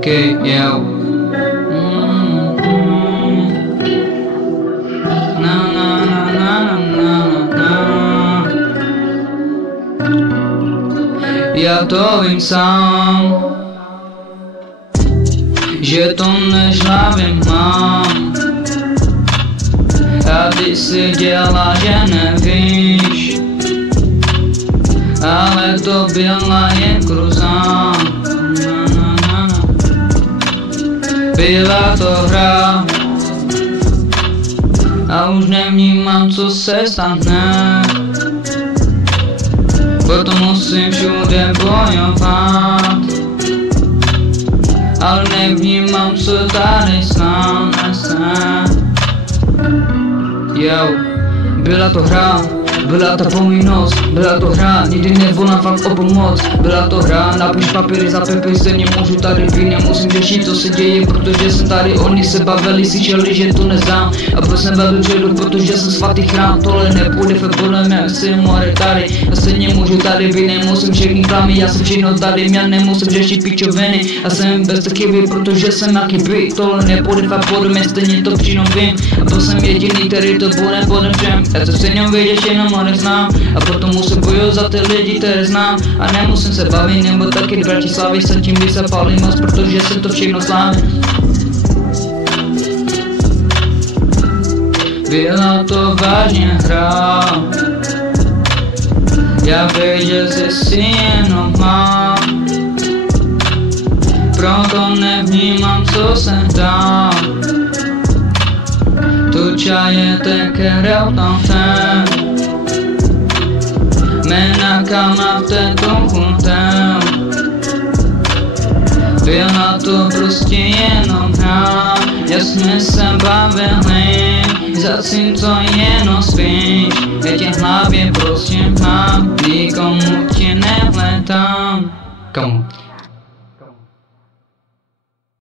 Okay, yeah. Na na na na na na. Já to vím sám, že to nežlavím mám. A ty si dělá, že nevíš, ale to byla jen kruza. Byla to hra a už nevnímám, co se stane. Proto musím všude bojovat, ale nevnímám, co tady stane se. Yo, byla to hra, byla ta povinnost, byla to hra, nikdy nevolám fakt o pomoc. Byla to hra, napiš papíry za pepy, se nemůžu tady být, nemusím řešit, co se děje, protože jsem tady, oni se bavili, slyšeli, že to neznám. A proč jsem bavil čelu, protože jsem svatý chrám, tohle nepůjde, fakt podle mě, si more tady. Já se nemůžu tady být, nemusím všechny klámy, já jsem všechno tady, já nemusím řešit pičoviny. A jsem bez chyby, protože jsem na chyby, tohle nepůjde, fakt podle mě, stejně to přínom vím. A to jsem jediný, který to bude podle všem, já to stejně vědět, jenom neznám. A proto musím bojovat za ty lidi, které znám. A nemusím se bavit, nebo taky v Bratislavě se tím víc zapálím moc, protože jsem to všechno slávím. Byla to vážně hra, já věděl, že si jenom mám. Proto nevnímám, co se dá. Tu čaje teker tam ten. Mena kama v této chutem. Byla to prostě jenom hra, jak jsme se bavili, za tím to jenom spíš. Já tě v hlavě prostě mám, nikomu tě nehledám. Komu?